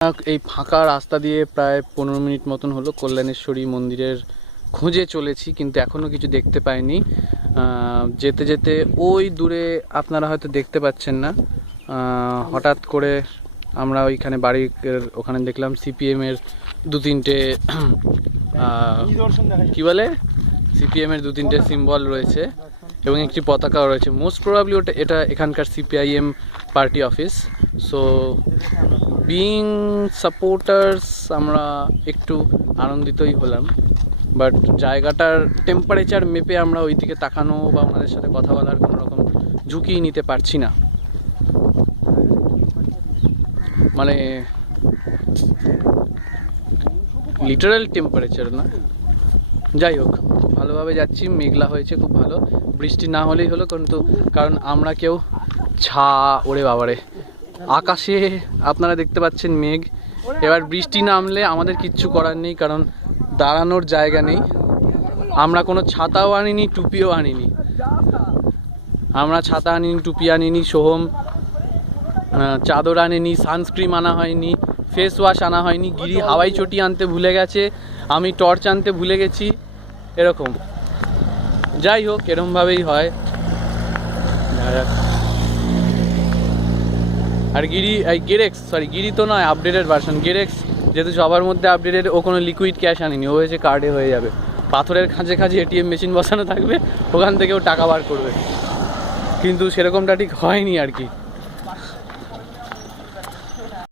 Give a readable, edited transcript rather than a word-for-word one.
এই ফাঁকা রাস্তা দিয়ে প্রায় 15 মিনিট মতন হলো কল্যাণেশ্বরী মন্দিরের খোঁজে চলেছি, কিন্তু এখনও কিছু দেখতে পাইনি। যেতে যেতে ওই দূরে আপনারা হয়তো দেখতে পাচ্ছেন না, হঠাৎ করে আমরা ওইখানে বাড়ির ওখানে দেখলাম সিপিএমের দু তিনটে কী বলে সিপিএমের দু তিনটে সিম্বল রয়েছে এবং একটি পতাকাও রয়েছে। মোস্ট প্রবাবলি এটা এখানকার CPIM party office. So being supporters আমরা একটু আনন্দিতই হলাম, বাট জায়গাটার টেম্পারেচার মেপে আমরা ওই দিকে তাকানো বা ওনাদের সাথে কথা বলার কোনো রকম ঝুঁকি নিতে পারছি না। মানে লিটারাল টেম্পারেচার না, যাই হোক ভালোভাবে যাচ্ছি। মেঘলা হয়েছে, খুব ভালো, বৃষ্টি না হলেই হলো, কিন্তু কারণ আমরা কেউ ওরে বাবারে আকাশে আপনারা দেখতে পাচ্ছেন মেঘ। এবার বৃষ্টি নামলে আমাদের কিচ্ছু করার নেই, কারণ দাঁড়ানোর জায়গা নেই। আমরা কোনো ছাতাও আনিনি, টুপিও আনিনি। আমরা ছাতা আনিনি, টুপি আনিনি, সোহম চাদর আনেনি, সানস্ক্রিন আনা হয়নি, ফেস ওয়াশ আনা হয়নি, গিরি হাওয়াই চটি আনতে ভুলে গেছে, আমি টর্চ আনতে ভুলে গেছি, এরকম। যাই হোক এরকমভাবেই হয়। আর গিরি তো নয়, আপডেটেড ভার্সন গেরেক্স, যেহেতু সবার মধ্যে আপডেটেড, ও কোনো লিকুইড ক্যাশ আনেনি, ও হয়েছে কার্ডে হয়ে যাবে। পাথরের খাঁজে খাঁজে এটিএম মেশিন বসানো থাকবে, ওখান থেকেও টাকা বার করবে, কিন্তু সেরকমটা ঠিক হয়নি আর কি।